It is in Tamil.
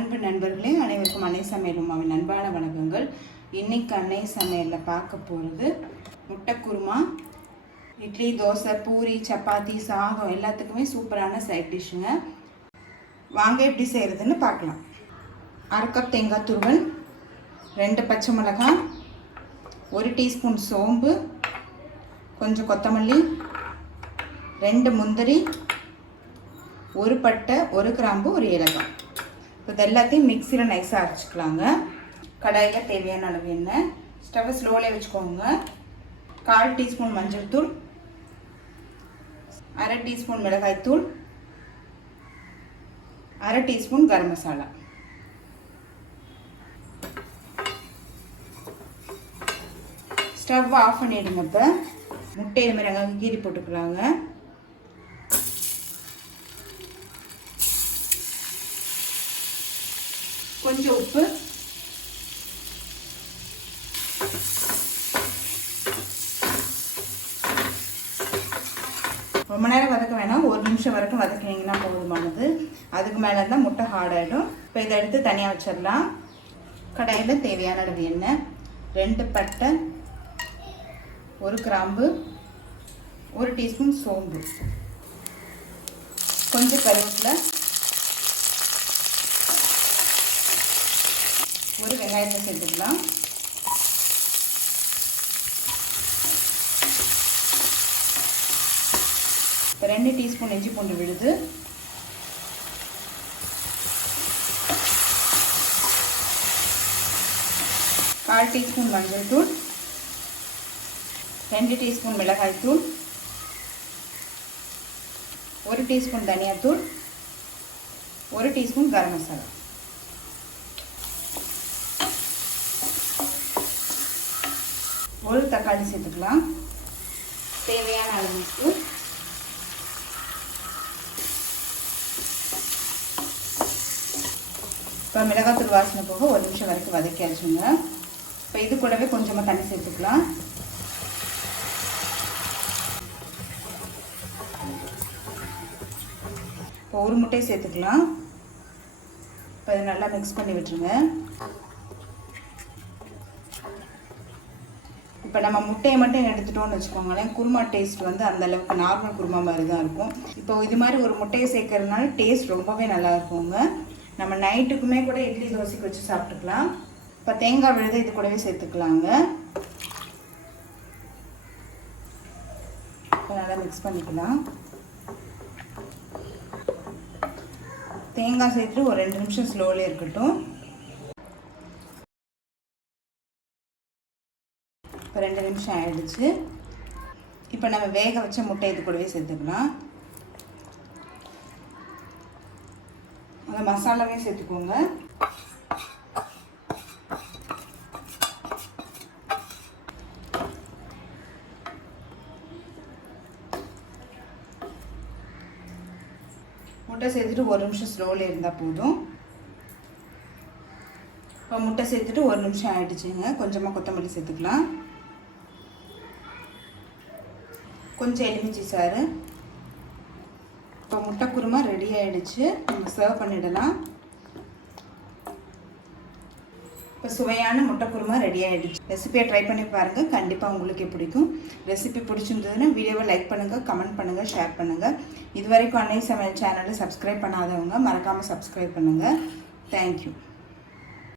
அன்பு நண்பர்களே, அனைவருக்கும் அன்னை சமையல் உமாவின் அன்பான வணக்கங்கள். இன்னைக்கு அன்னை சமையலில் பார்க்க போகிறது முட்டை குருமா. இட்லி, தோசை, பூரி, சப்பாத்தி, சாதம் எல்லாத்துக்குமே சூப்பரான சைட் டிஷ்ஷுங்க. வாங்க எப்படி செய்கிறதுன்னு பார்க்கலாம். 1/2 கப் தேங்காய் துருவல், 2 பச்சை மிளகாய், 1 டீஸ்பூன் சோம்பு, கொஞ்சம் கொத்தமல்லி, 2 முந்திரி, 1 பட்டை, 1 கிராம்பு, 1 ஏலக்காய். இது எல்லாத்தையும் மிக்சியில் நைஸாக அரைச்சிக்கலாங்க. கடாயில் தேவையான அளவு எண்ணெய், ஸ்டவ்வை ஸ்லோவிலே வச்சுக்கோங்க. 1/4 டீஸ்பூன் மஞ்சள் தூள், 1/2 டீஸ்பூன் மிளகாய்த்தூள், 1/2 teaspoon garam masala. Stove off பண்ணிவிடுங்க. இப்போ முட்டையை மிளகா கீரி போட்டுக்கலாங்க. கொஞ்சம் உப்பு, ரொம்ப நேரம் வதக்க வேணாம், 1 நிமிஷம் வரைக்கும் வதக்கினீங்கன்னா போதுமானது. அதுக்கு மேலே இருந்தால் முட்டை ஹார்ட் ஆகிடும். இப்போ இதை எடுத்து தனியாக வச்சிடலாம். கடாயில் தேவையான அளவு எண்ணெய், 2 பட்டை, 1 கிராம்பு, 1 டீஸ்பூன் சோம்பு, கொஞ்சம் கருவேப்பிலை, 1 வெங்காயத்தை சேர்த்துக்கலாம். இப்போ 2 டீஸ்பூன் இஞ்சி பூண்டு விழுது, 1/4 டீஸ்பூன் மஞ்சள் தூள், 2 டீஸ்பூன் மிளகாய் தூள், 1 டீஸ்பூன் தனியாத்தூள், 1 டீஸ்பூன் கரம் மசாலா. ஒரு தக்காளி சேர்த்துக்கலாம். தேவையான அளவுக்கு இப்போ மிளகாத்தூள் வாசனை போக 1 நிமிஷம் வரைக்கும் வதக்கியாச்சுங்க. இப்போ இது கூடவே கொஞ்சமாக தண்ணி சேர்த்துக்கலாம். இப்போ 1 முட்டையை சேர்த்துக்கலாம். இப்போ இதை நல்லா மிக்ஸ் பண்ணி விட்டுருங்க. இப்போ நம்ம முட்டையை மட்டும் எடுத்துட்டோம்னு வச்சுக்கோங்களேன், குருமா டேஸ்ட் வந்து அந்தளவுக்கு நார்மல் குருமா மாதிரி தான் இருக்கும். இப்போ இது மாதிரி ஒரு முட்டையை சேர்க்கறதுனால டேஸ்ட் ரொம்பவே நல்லா இருக்குங்க. நம்ம நைட்டுக்குமே கூட இட்லி தோசைக்கு வச்சு சாப்பிட்டுக்கலாம். இப்போ தேங்காய் விழுது இது கூடவே சேர்த்துக்கலாங்க. இப்போ நல்லா மிக்ஸ் பண்ணிக்கலாம். தேங்காய் சேர்த்துட்டு ஒரு 2 நிமிஷம் ஸ்லோவிலே இருக்கட்டும். இப்போ 2 நிமிஷம் ஆகிடுச்சு. இப்போ நம்ம வேக வச்ச முட்டை இது கூடவே சேர்த்துக்கலாம். அந்த மசாலாவே சேர்த்துக்கோங்க. முட்டை சேர்த்துட்டு 1 நிமிஷம் ஸ்லோவில் இருந்தால் போதும். இப்போ முட்டை சேர்த்துட்டு 1 நிமிஷம் ஆகிடுச்சுங்க. கொஞ்சமாக கொத்தமல்லி சேர்த்துக்கலாம். கொஞ்சம் எலுமிச்சை சாறு. இப்போ முட்டை குருமா ரெடி ஆகிடுச்சு. நம்ம சர்வ் பண்ணிடலாம். இப்போ சுவையான முட்டை குருமா ரெடி ஆகிடுச்சு. ரெசிபியை ட்ரை பண்ணி பாருங்கள், கண்டிப்பாக உங்களுக்கு பிடிக்கும். ரெசிபி பிடிச்சிருந்ததுன்னா வீடியோவை லைக் பண்ணுங்கள், கமெண்ட் பண்ணுங்கள், ஷேர் பண்ணுங்கள். இது வரைக்கும் அன்னை சமையல் சேனலை சப்ஸ்கிரைப் பண்ணாதவங்க மறக்காமல் சப்ஸ்கிரைப் பண்ணுங்கள். தேங்க்யூ.